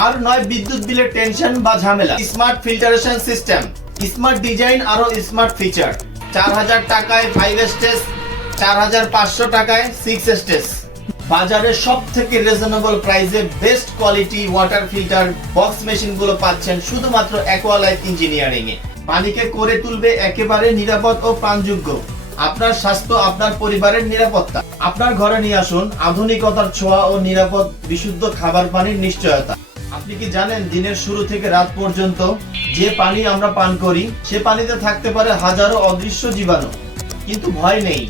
আর নয় বিদ্যুৎ বিলের টেনশন বা ঝামেলা। Smart filtration system, smart design আরও স্মার্ট ফিচার। চার হাজার টাকায় ফাইভ স্টেজ চার হাজার পাঁচশো টাকায় সিক্স স্টেজ বাজারে সব থেকে রিজনেবল প্রাইসে best quality water filter box মেশিনগুলো পাচ্ছেন শুধুমাত্র অ্যাকোয়ালাইফ ইঞ্জিনিয়ারিং এ। পানিকে করে তুলবে একেবারে নিরাপদ ও প্রাণযোগ্য। আপনার স্বাস্থ্য, আপনার পরিবারের নিরাপত্তা। আপনার ঘরে নিয়ে আসুন আধুনিকতার ছোঁয়া ও নিরাপদ, বিশুদ্ধ খাবার পানির নিশ্চয়তা। আপনি কি জানেন দিনের শুরু থেকে রাত পর্যন্ত যে পানি আমরা পান করি, সে পানিতে থাকতে পারে হাজারো অদৃশ্য জীবাণু। কিন্তু ভয় নেই।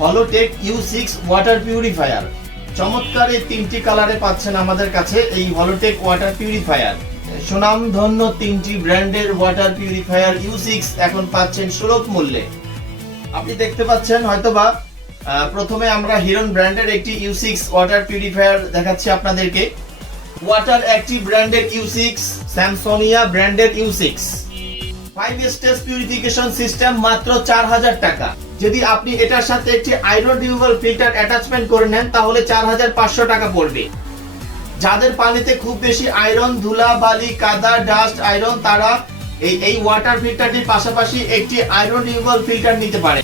হলোটেক ইউ সিক্স ওয়াটার পিউরিফায়ার চমৎকার এই তিনটি কালারে পাচ্ছেন আমাদের কাছে এই হলোটেক ওয়াটার পিউরিফায়ার সুনাম ধন্য তিনটি ব্র্যান্ডের ওয়াটার পিউরিফায়ার ইউ সিক্স এখন পাচ্ছেন সুলভ মূল্যে। আপনি দেখতে পাচ্ছেন হয়তোবা প্রথমে আমরা হিরন ব্র্যান্ডের একটি ইউ সিক্স ওয়াটার পিউরিফায়ার দেখাচ্ছি আপনাদেরকে। ওয়াটার অ্যাক্টিভ ব্র্যান্ডের ইউ সিক্স স্যামসোনিয়া ব্র্যান্ডের U six five stage purification system মাত্র চার হাজার টাকা। যদি আপনি এটার সাথে একটি আয়রন রিমুভাল ফিল্টার অ্যাটাচমেন্ট করে নেন, তাহলে চার হাজার পাঁচশো টাকা পড়বে। যাদের পানিতে খুব বেশি আয়রন ধুলা, বালি, কাদা ডাস্ট আয়রন তারা এই এই ওয়াটার ফিল্টারটির পাশাপাশি একটি আয়রন রিমুভাল ফিল্টার নিতে পারে।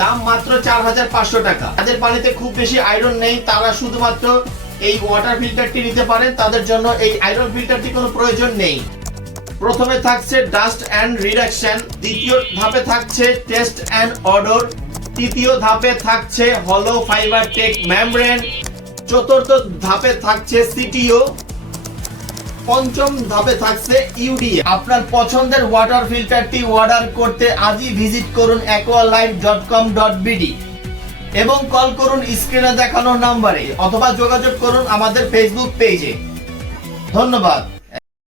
দাম মাত্র চার হাজার পাঁচশো টাকা। যাদের পানিতে খুব বেশি আয়রন নেই, তারা শুধুমাত্র এই ওয়াটার ফিল্টারটি নিতে পারেন, তাদের জন্য এই আয়রন ফিল্টারটি কোনো প্রয়োজন নেই। প্রথমে থাকছে ডাস্ট অ্যান্ড রিডাকশন দ্বিতীয় ধাপে থাকছে টেস্ট অ্যান্ড অর্ডার তৃতীয় ধাপে থাকছে হলো ফাইবার টেক মেমব্রেন চতুর্থ ধাপে থাকছে সিটিও পঞ্চম ধাপে থাকছে ইউডিএ আপনার পছন্দের ওয়াটার ফিল্টারটি অর্ডার করতে আজই ভিজিট করুন Aqualife dot com dot aqualife.com.bd এবং কল করুন স্ক্রিনে দেখানোর নাম্বারে অথবা যোগাযোগ করুন আমাদের ফেসবুক পেজে ধন্যবাদ।